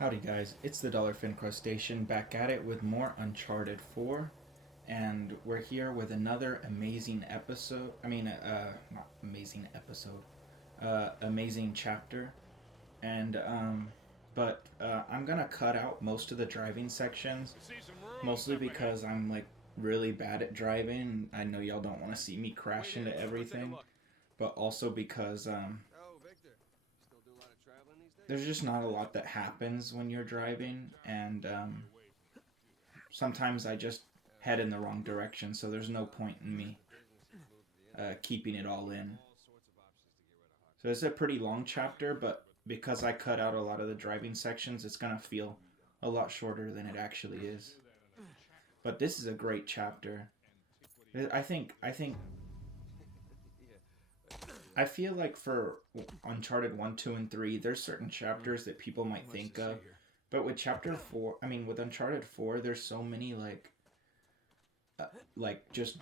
Howdy guys, it's the Dallerfin'd crustacean back at it with more Uncharted 4, and we're here with another amazing episode. Not amazing episode, amazing chapter. And I'm gonna cut out most of the driving sections, mostly because I'm like really bad at driving. I know y'all don't want to see me crash into everything, but also because there's just not a lot that happens when you're driving, and sometimes I just head in the wrong direction, so there's no point in me keeping it all in. So it's a pretty long chapter, but because I cut out a lot of the driving sections, it's gonna feel a lot shorter than it actually is. But this is a great chapter. I feel like for Uncharted 1, 2, and 3, there's certain chapters that people might think of. But with chapter 4, with Uncharted 4, there's so many, just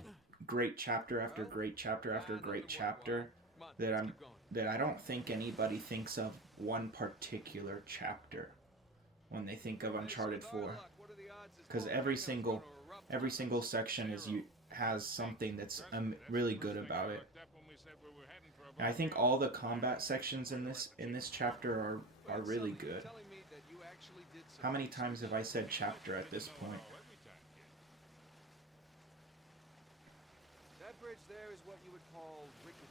great chapter after great chapter after great chapter that I don't think anybody thinks of one particular chapter when they think of Uncharted 4. Because every single section has something that's really good about it. And I think all the combat sections in this chapter are really good. How many times have I said chapter at this point? That bridge there is what you would call rickety.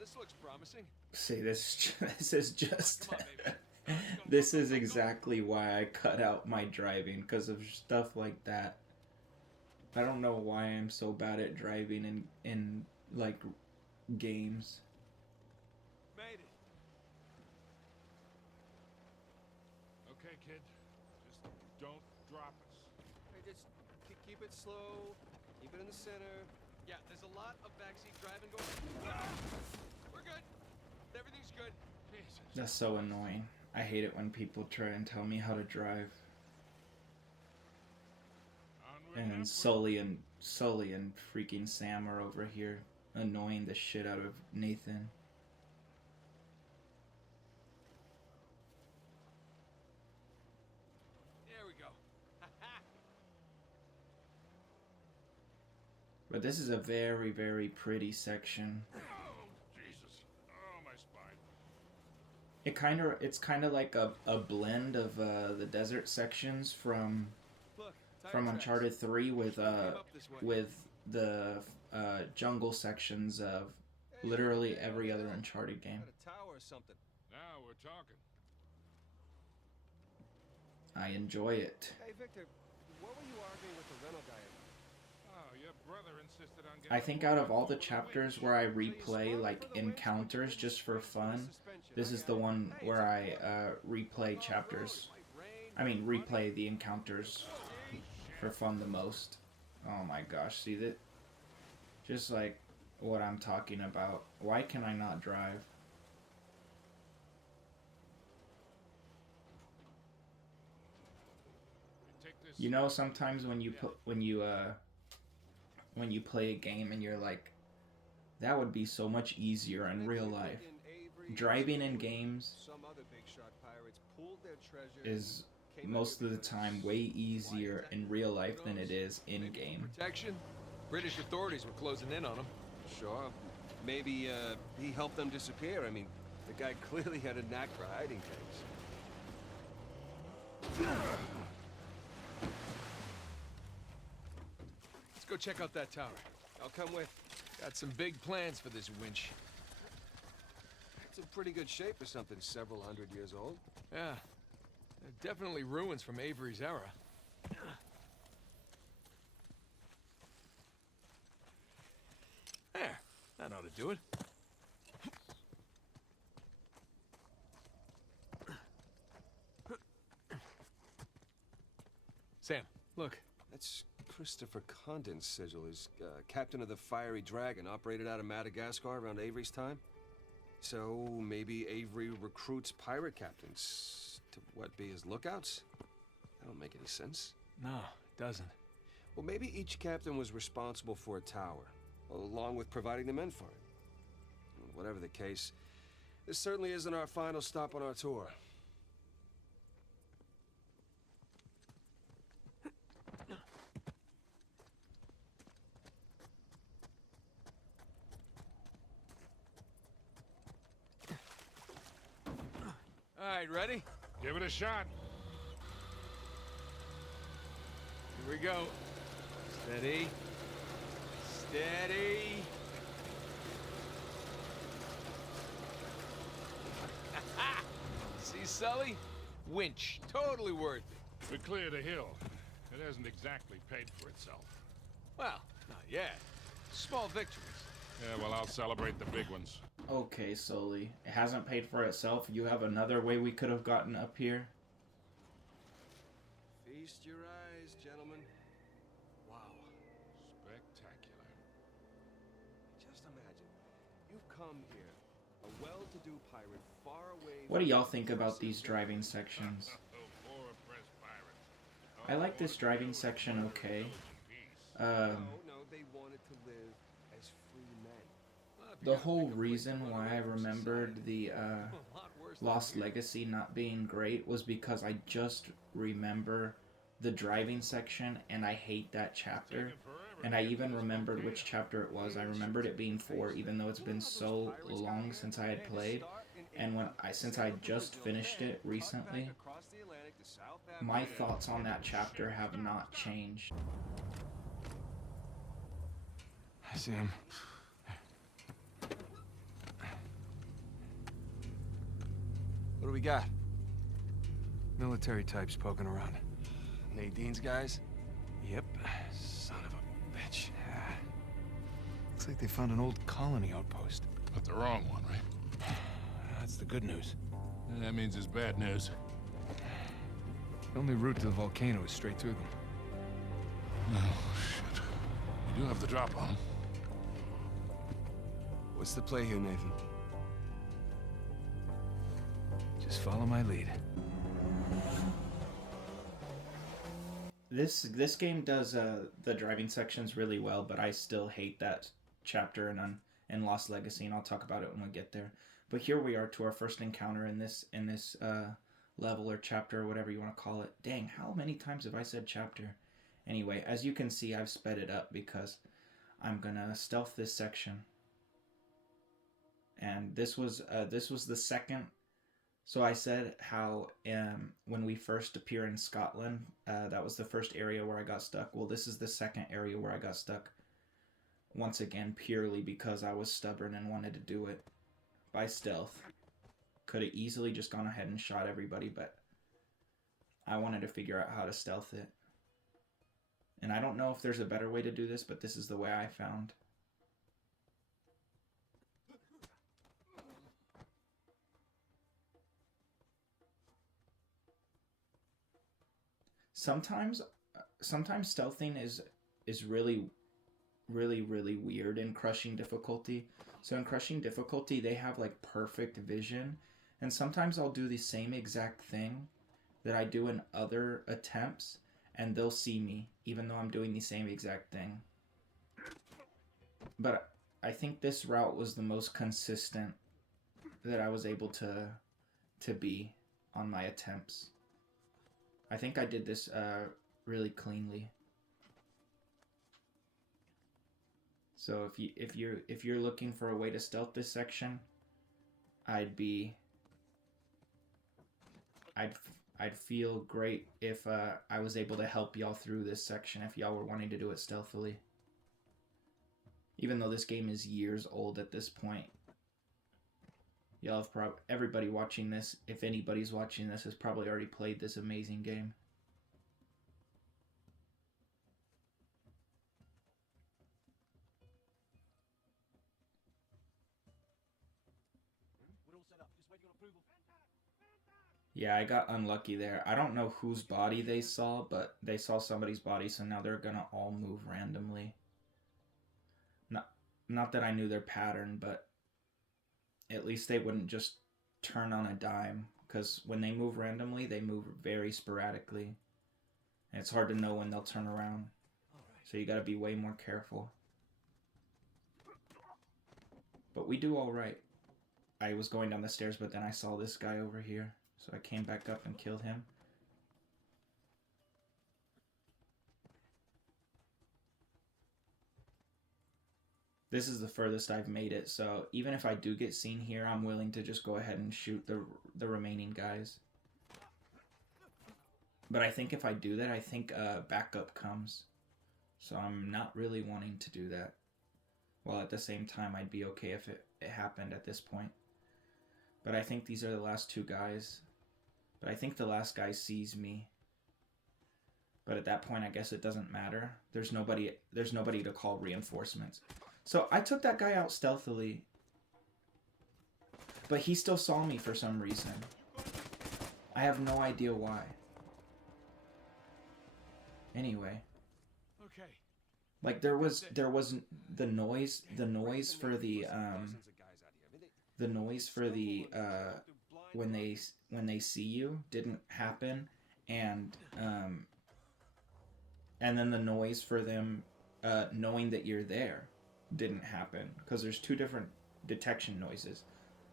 This looks promising. See, this is just this is exactly why I cut out my driving, because of stuff like that. I don't know why I'm so bad at driving in like games. Made it. Okay, kid. Just don't drop us. Hey, just keep it slow. Keep it in the center. Yeah, there's a lot of backseat driving going. We're good. Everything's good. Jesus. That's so annoying. I hate it when people try and tell me how to drive. And Sully and freaking Sam are over here annoying the shit out of Nathan. There we go. But this is a very, very pretty section. Oh, Jesus. Oh, my spine. It's kind of like a blend of the desert sections from Uncharted 3 with the jungle sections of literally every other Uncharted game. A tower or something. Now we're talking. I enjoy it. Hey, Victor, what were you arguing with the rental guy about? Oh, your brother insisted on getting... I think out of all the chapters where I replay like encounters just for fun, this is the one where I replay the encounters for fun the most. Oh my gosh, see that? Just like what I'm talking about. Why can I not drive? You know, sometimes when you play a game and you're like, that would be so much easier in real life. Driving in games is most of the time way easier in real life than it is in game. Protection? British authorities were closing in on him. Sure. Maybe he helped them disappear. I mean, the guy clearly had a knack for hiding things. Let's go check out that tower. I'll come with. Got some big plans for this winch. It's in pretty good shape for something several hundred years old. Yeah. Definitely ruins from Avery's era. There. That ought to do it. Sam, look. That's Christopher Condon's sigil. He's captain of the Fiery Dragon, operated out of Madagascar around Avery's time. So maybe Avery recruits pirate captains to, what, be his lookouts? That don't make any sense. No, it doesn't. Well, maybe each captain was responsible for a tower, along with providing the men for it. whatever the case, this certainly isn't our final stop on our tour. All right, ready? Give it a shot. Here we go. Steady. Steady. See, Sully? Winch. Totally worth it. We cleared a hill. It hasn't exactly paid for itself. Well, not yet. Small victories. Yeah, well, I'll celebrate the big ones. Okay, Sully. It hasn't paid for itself. You have another way we could have gotten up here? Feast your eyes, gentlemen. Wow. Spectacular. Just imagine, you've come here, a well-to-do pirate far away. What do y'all think about these driving sections? Oh, poor oppressed pirate. I like this driving section okay. No, they wanted to live as free men. The whole reason why I remembered the Lost Legacy not being great was because I just remember the driving section and I hate that chapter. And I even remembered which chapter it was. I remembered it being 4, even though it's been so long since I had played. And since I just finished it recently, my thoughts on that chapter have not changed. I see him. What do we got? Military types poking around. Nadine's guys? Yep. Son of a bitch. Yeah. Looks like they found an old colony outpost. But the wrong one, right? That's the good news. That means it's bad news. The only route to the volcano is straight through them. Oh, shit. You do have the drop on. What's the play here, Nathan? Just follow my lead. This game does the driving sections really well, but I still hate that chapter in Lost Legacy, and I'll talk about it when we get there. But here we are to our first encounter in this level or chapter or whatever you want to call it. Dang, how many times have I said chapter? Anyway, as you can see, I've sped it up because I'm gonna stealth this section. And this was the second. So I said how when we first appear in Scotland, that was the first area where I got stuck. Well, this is the second area where I got stuck. Once again, purely because I was stubborn and wanted to do it by stealth. Could have easily just gone ahead and shot everybody, but I wanted to figure out how to stealth it. And I don't know if there's a better way to do this, but this is the way I found. Sometimes stealthing is really weird in crushing difficulty. So in crushing difficulty, they have like perfect vision, and sometimes I'll do the same exact thing that I do in other attempts, and they'll see me even though I'm doing the same exact thing. But I think this route was the most consistent that I was able to be on my attempts. I think I did this really cleanly. So if you're looking for a way to stealth this section, I'd feel great if I was able to help y'all through this section if y'all were wanting to do it stealthily. Even though this game is years old at this point. Y'all have everybody watching this, if anybody's watching this, has probably already played this amazing game. Yeah, I got unlucky there. I don't know whose body they saw, but they saw somebody's body, so now they're gonna all move randomly. Not that I knew their pattern, but at least they wouldn't just turn on a dime, because when they move randomly, they move very sporadically. And it's hard to know when they'll turn around. So you gotta be way more careful. But we do all right. I was going down the stairs, but then I saw this guy over here. So I came back up and killed him. This is the furthest I've made it, so even if I do get seen here, I'm willing to just go ahead and shoot the remaining guys. But I think if I do that, I think backup comes. So I'm not really wanting to do that. While at the same time, I'd be okay if it happened at this point. But I think these are the last two guys. But I think the last guy sees me. But at that point, I guess it doesn't matter. There's nobody to call reinforcements. So I took that guy out stealthily. But he still saw me for some reason. I have no idea why. Anyway. Okay. Like there was the noise for the when they see you didn't happen, and then the noise for them knowing that you're there didn't happen, because there's two different detection noises.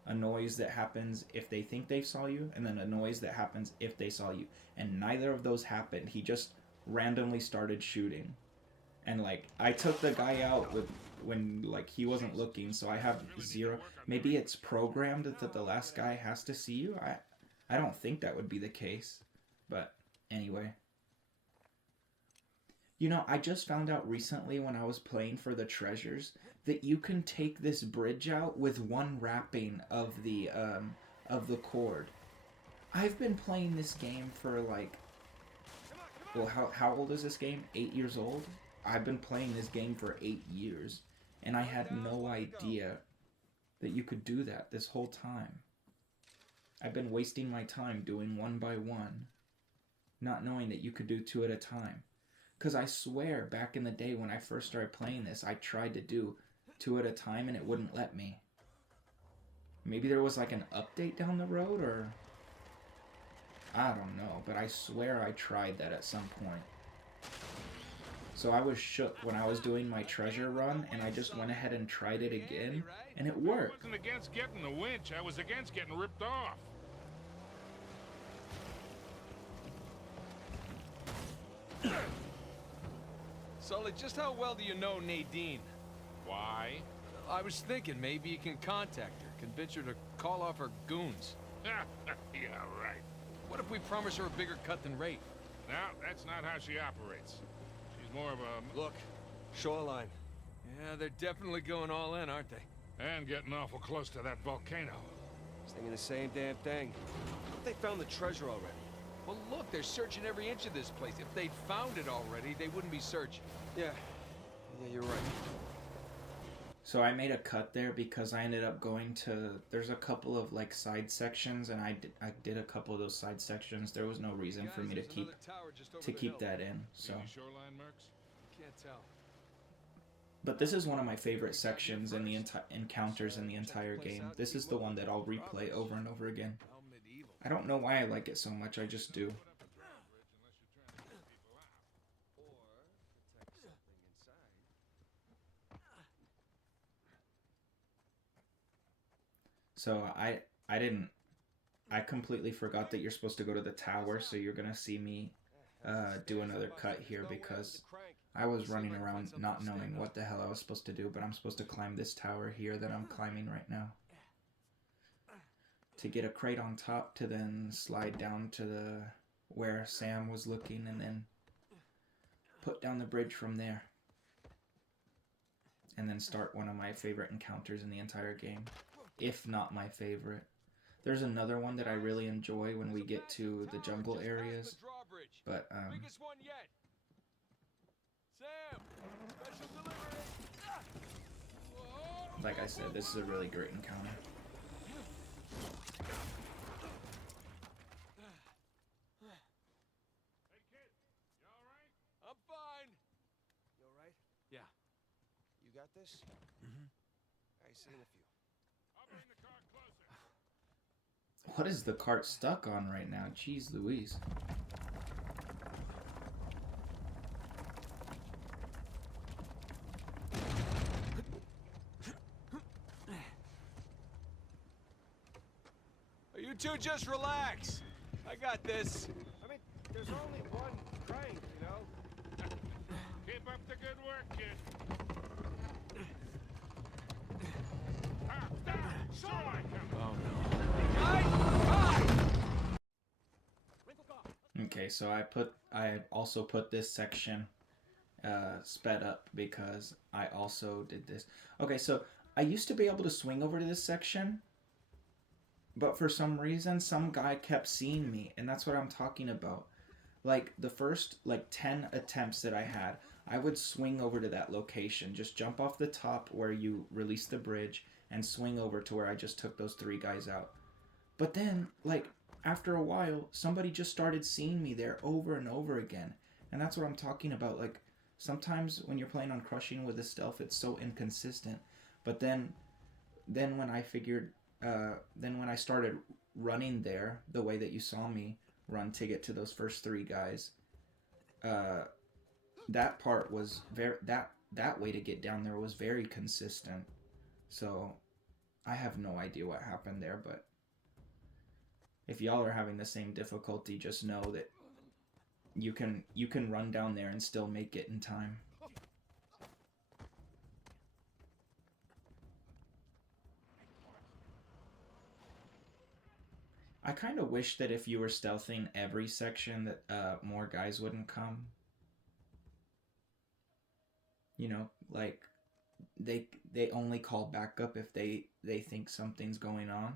A noise that happens if they think they saw you, and then a noise that happens if they saw you. And neither of those happened. He just randomly started shooting. And like I took the guy out when like he wasn't looking, so I have 0. Maybe it's programmed that the last guy has to see you. I don't think that would be the case. But anyway. You know, I just found out recently when I was playing for the treasures that you can take this bridge out with one wrapping of the cord. I've been playing this game for like, well, how old is this game? 8 years old? I've been playing this game for 8 years, and I had no idea that you could do that this whole time. I've been wasting my time doing one by one, not knowing that you could do 2 at a time. Because I swear, back in the day when I first started playing this, I tried to do 2 at a time and it wouldn't let me. Maybe there was like an update down the road, or I don't know, but I swear I tried that at some point. So I was shook when I was doing my treasure run, and I just went ahead and tried it again, and it worked. I wasn't against getting the winch, I was against getting ripped off. Sully, just how well do you know Nadine? Why? I was thinking maybe you can contact her, convince her to call off her goons. Yeah, right. What if we promise her a bigger cut than Rafe? No, that's not how she operates. She's more of a... Look, shoreline. Yeah, they're definitely going all in, aren't they? And getting awful close to that volcano. Thinking the same damn thing. They found the treasure already. Well, look, they're searching every inch of this place. If they'd found it already, they wouldn't be searching. Yeah, you're right. So I made a cut there because I ended up going to... There's a couple of like side sections, and I did a couple of those side sections. There was no reason for me to keep that in. So. See any shoreline marks? Can't tell. But this is one of my favorite sections in the encounters in the entire game. This is the one that I'll replay over and over again. I don't know why I like it so much, I just do. So I completely forgot that you're supposed to go to the tower, so you're gonna see me do another cut here because I was running around not knowing what the hell I was supposed to do, but I'm supposed to climb this tower here that I'm climbing right now. To get a crate on top, to then slide down to where Sam was looking, and then put down the bridge from there. And then start one of my favorite encounters in the entire game, if not my favorite. There's another one that I really enjoy when we get to the jungle areas, but Biggest one yet. Sam, special delivery. like I said, this is a really great encounter. Hey kid, you alright? I'm fine. You alright? Yeah. You got this? Mm-hmm. I see in a few. I'll bring the car closer. What is the cart stuck on right now? Jeez Louise. two just relax. I got this. I mean, there's only one train, you know? Keep up the good work, kid. So I come. Oh, no. Okay, so I also put this section sped up because I also did this. Okay, so I used to be able to swing over to this section, but for some reason some guy kept seeing me, and that's what I'm talking about. Like the first 10 attempts that I had, I would swing over to that location, just jump off the top where you release the bridge and swing over to where I just took those 3 guys out. But then after a while, somebody just started seeing me there over and over again. And that's what I'm talking about. Like, sometimes when you're playing on Crushing with the stealth, it's so inconsistent. But then when I figured, then when I started running there, the way that you saw me run to get to those first 3 guys, that part was that way to get down there was very consistent. So, I have no idea what happened there, but if y'all are having the same difficulty, just know that you can run down there and still make it in time. I kind of wish that if you were stealthing every section that more guys wouldn't come. You know, like they only call backup if they think something's going on.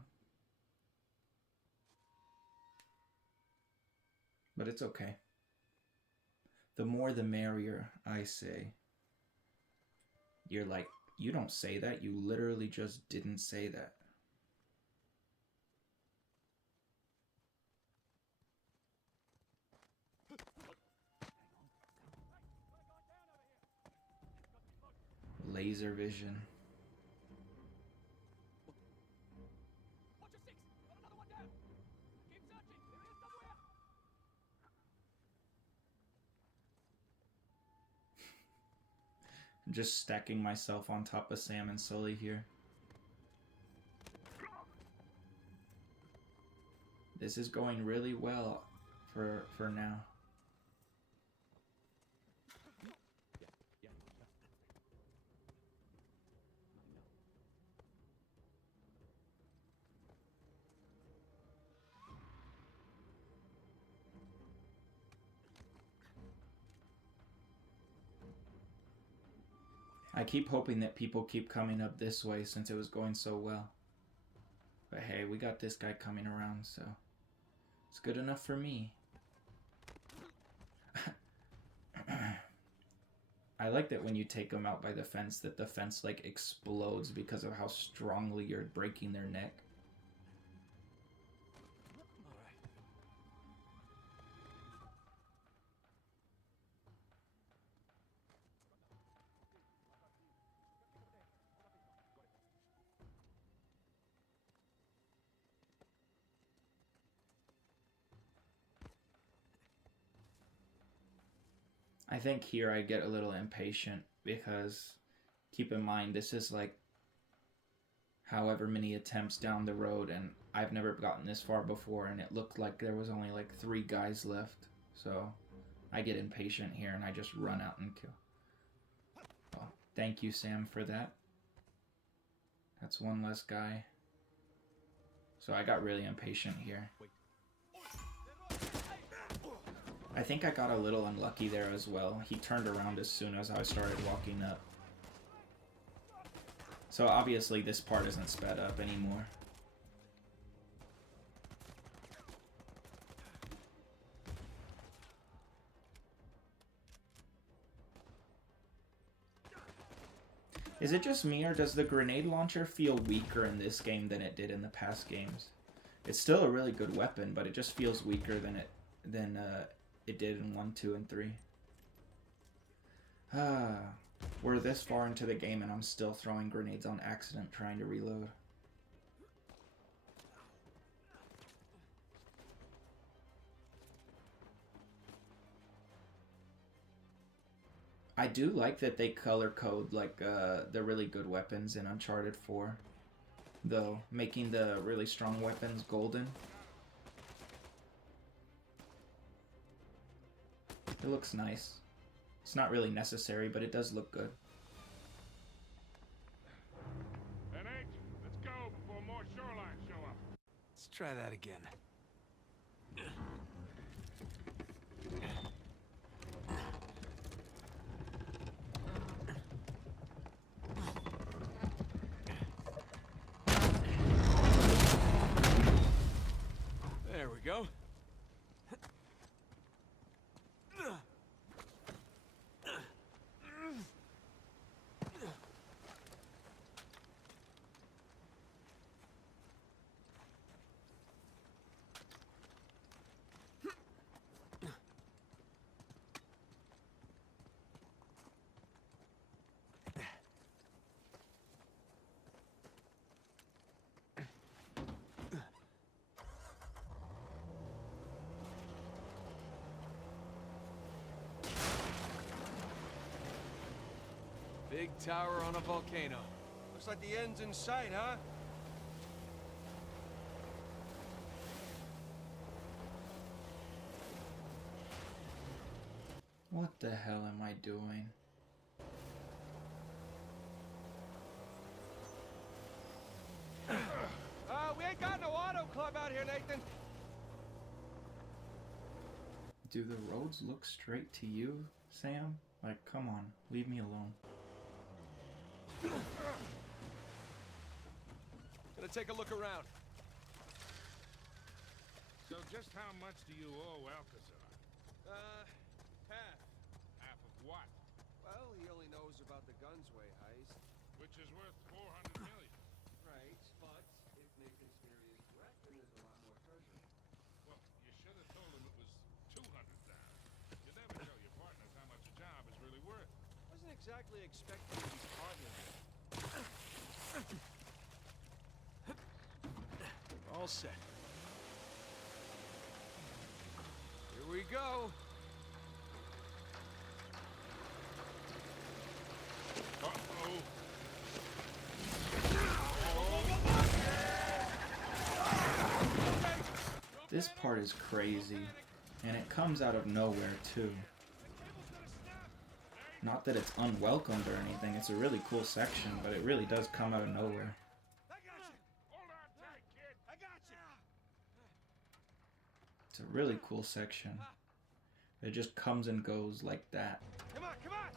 But it's okay. The more the merrier, I say. You're like, you don't say that. You literally just didn't say that. Laser vision. I'm just stacking myself on top of Sam and Sully here. This is going really well for now. I keep hoping that people keep coming up this way since it was going so well. But hey, we got this guy coming around, so it's good enough for me. I like that when you take them out by the fence, that the fence like explodes because of how strongly you're breaking their neck. I think here I get a little impatient because keep in mind this is like however many attempts down the road, and I've never gotten this far before, and it looked like there was only like 3 guys left. So I get impatient here and I just run out and kill. Well, thank you, Sam, for that. That's one less guy. So I got really impatient here. I think I got a little unlucky there as well. He turned around as soon as I started walking up. So obviously this part isn't sped up anymore. Is it just me, or does the grenade launcher feel weaker in this game than it did in the past games? It's still a really good weapon, but it just feels weaker than it did in 1, 2, and 3. We're this far into the game and I'm still throwing grenades on accident trying to reload. I do like that they color code like the really good weapons in Uncharted 4, though, making the really strong weapons golden. It looks nice. It's not really necessary, but it does look good. Then H, let's go before more shoreline show up. Let's try that again. There we go. Big tower on a volcano. Looks like the end's in sight, huh? What the hell am I doing? We ain't got no auto club out here, Nathan. Do the roads look straight to you, Sam? Like, come on, leave me alone. Gonna take a look around. So just how much do you owe Alcazar? Half. Half of what? Well, he only knows about the Gunsway heist. Which is worth 400 million. Right, but if Nathan's theory is correct, then there's a lot more treasure. Well, you should have told him it was 200,000. You never tell your partners how much a job is really worth. Wasn't exactly expecting to be partners. All set. Here we go. Uh-oh. This part is crazy, and it comes out of nowhere too. Not that it's unwelcomed or anything, it's a really cool section, but it really does come out of nowhere. Hold on tight, kid. I got you. It's a really cool section. It just comes and goes like that. Come on, come on!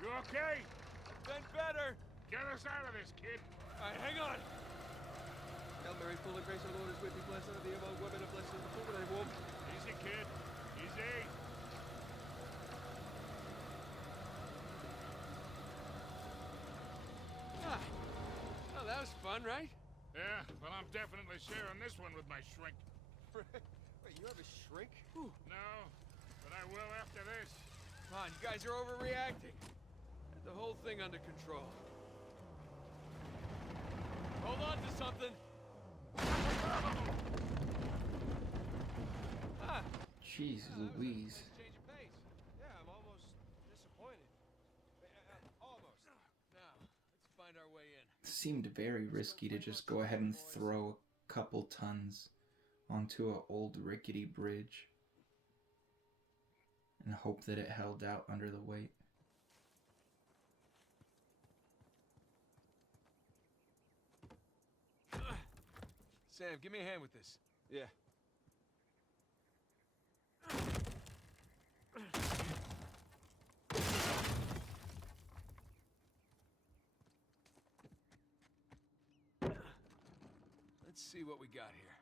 You okay? Been better! Get us out of this, kid. All right, hang on! Hail Mary, full of grace, the Lord is with thee. Blessed are thee among women, and blessed is the fruit of thy womb. Easy, kid. Easy. Ah. Oh, that was fun, right? Yeah, well, I'm definitely sharing this one with my shrink. Wait, you have a shrink? No, but I will after this. Come on, you guys are overreacting. Get the whole thing under control. Hold on to something. Ah, Jeez Louise. nice change of pace. Yeah, I'm almost disappointed. Almost. now, let's find our way in. It seemed very risky to just go ahead and throw a couple tons onto an old rickety bridge and hope that it held out under the weight. Sam, give me a hand with this. Yeah. Let's see what we got here.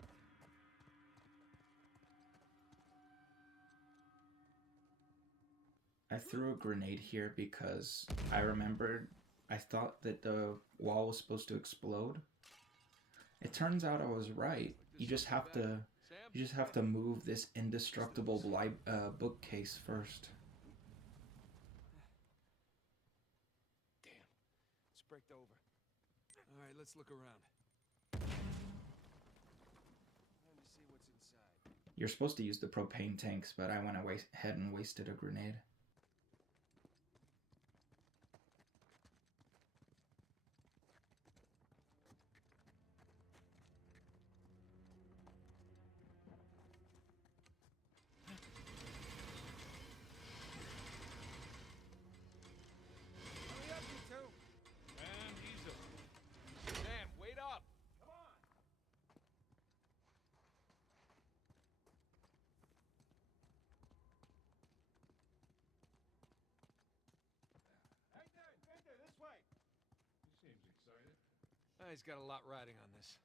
I threw a grenade here because I remembered I thought that the wall was supposed to explode. It turns out I was right. You just have to move this indestructible bookcase first. Damn. It's braked over. All right, let's look around. Time to see what's inside. You're supposed to use the propane tanks, but I went ahead and wasted a grenade. He's got a lot riding on this.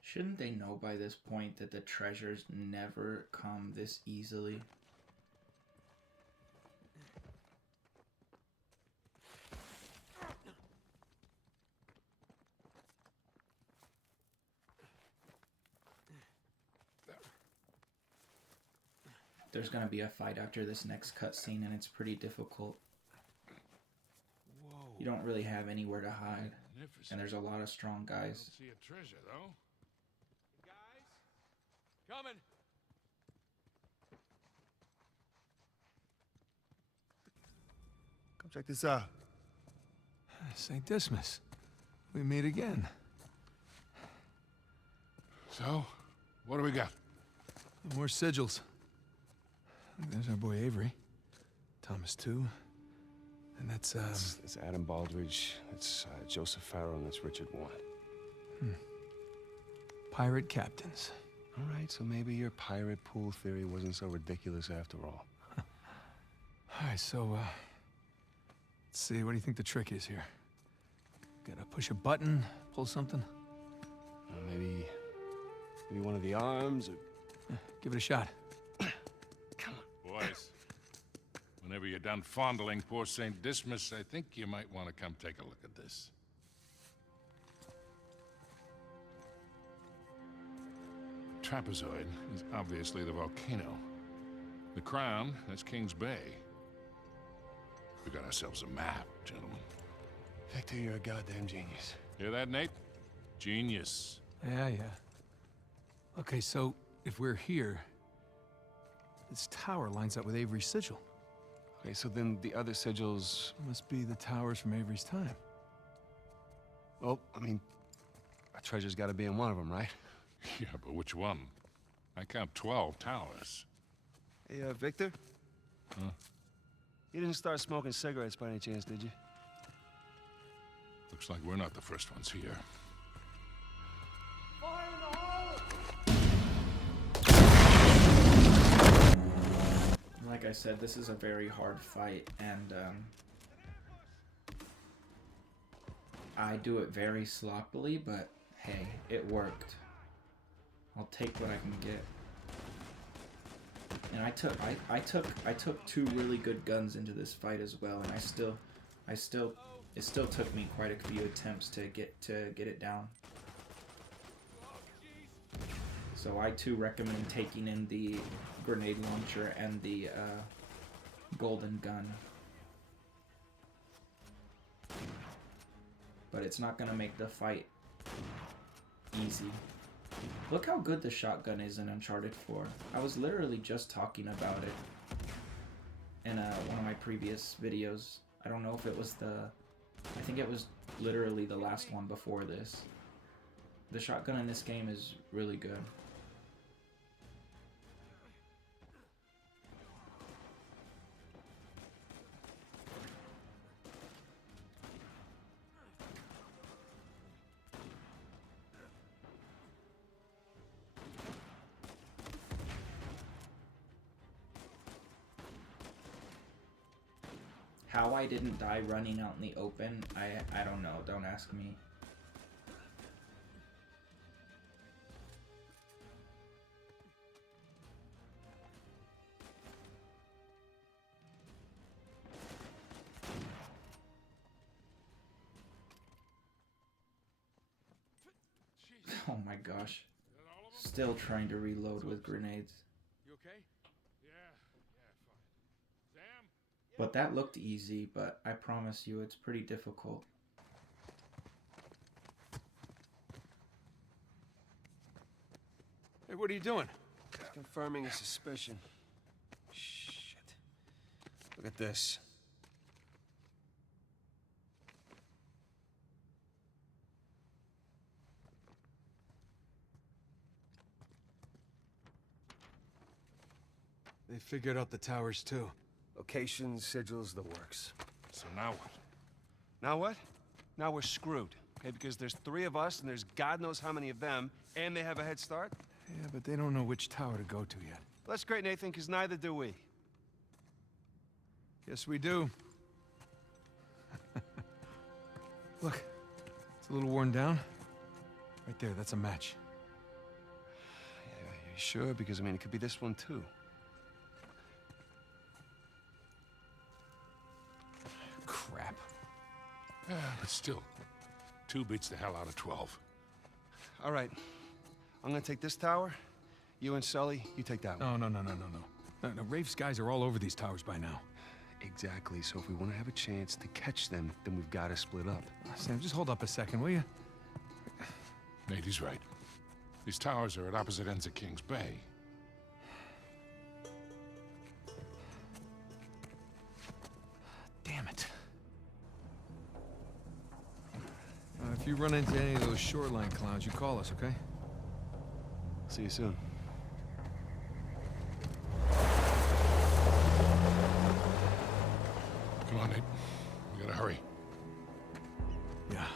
Shouldn't they know by this point that the treasures never come this easily? There's gonna be a fight after this next cutscene, and it's pretty difficult. Whoa. You don't really have anywhere to hide, Magnificent. and there's a lot of strong I guys. don't see a treasure, though. Guys, coming. Come check this out. St. Dismas. We meet again. So, what do we got? More sigils. There's our boy Avery. Thomas, too. And that's That's Adam Baldridge, that's Joseph Farrow, and that's Richard Warren. pirate captains. All right, so maybe your pirate pool theory wasn't so ridiculous after all. All right, so, let's see. What do you think the trick is here? Gotta push a button, pull something? Maybe one of the arms, or... Give it a shot. Boys, whenever you're done fondling poor St. Dismas, I think you might want to come take a look at this. Trapezoid is obviously the volcano. The crown, that's King's Bay. We got ourselves a map, gentlemen. Victor, you're a goddamn genius. Hear that, Nate? Genius. Yeah. Okay, so if we're here, this tower lines up with Avery's sigil. Okay, so then the other sigils... Must be the towers from Avery's time. Well, I mean, a treasure's gotta be in one of them, right? Yeah, but which one? I count 12 towers. Hey, Victor? Huh? You didn't start smoking cigarettes by any chance, did you? Looks like we're not the first ones here. Like I said, this is a very hard fight, and I do it very sloppily, but hey, it worked. I'll take what I can get. And I took two really good guns into this fight as well, and it still took me quite a few attempts to get it down. So I too recommend taking in the grenade launcher and the golden gun. But it's not gonna make the fight easy. Look how good the shotgun is in Uncharted 4. I was literally just talking about it in one of my previous videos. I don't know if it was I think it was literally the last one before this. The shotgun in this game is really good. How I didn't die running out in the open, I don't know. Don't ask me. Oh my gosh. Still trying to reload with grenades. You okay? Fine. Sam? But that looked easy, but I promise you it's pretty difficult. Hey, what are you doing? Confirming a suspicion. Shit. Look at this. They figured out the towers, too. Locations, sigils, the works. So now what? Now what? Now we're screwed. Okay, because there's 3 of us, and there's God knows how many of them, and they have a head start? Yeah, but they don't know which tower to go to yet. Well, that's great, Nathan, because neither do we. Yes, we do. Look, it's a little worn down. Right there, that's a match. Yeah, you sure? Because, I mean, it could be this one, too. Crap. But still, 2 beats the hell out of 12. All right. I'm gonna take this tower. You and Sully, you take that one. No, Rafe's guys are all over these towers by now. Exactly. So if we want to have a chance to catch them, then we've got to split up. Sam, just hold up a second, will you? Nate, he's right. These towers are at opposite ends of King's Bay. Damn it. If you run into any of those shoreline clowns, you call us, okay? See you soon. Come on, Nate. We gotta hurry. Yeah.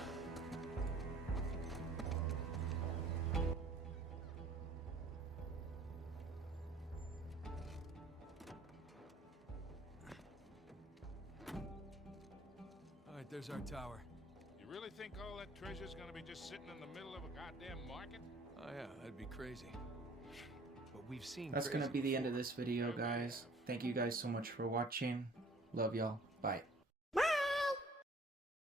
All right, there's our tower. You really think all that treasure's gonna be just sitting in the middle of a goddamn market? Oh yeah, that'd be crazy. But we've seen That's gonna crazy be the end before. of this video, guys. Thank you guys so much for watching. Love y'all. Bye.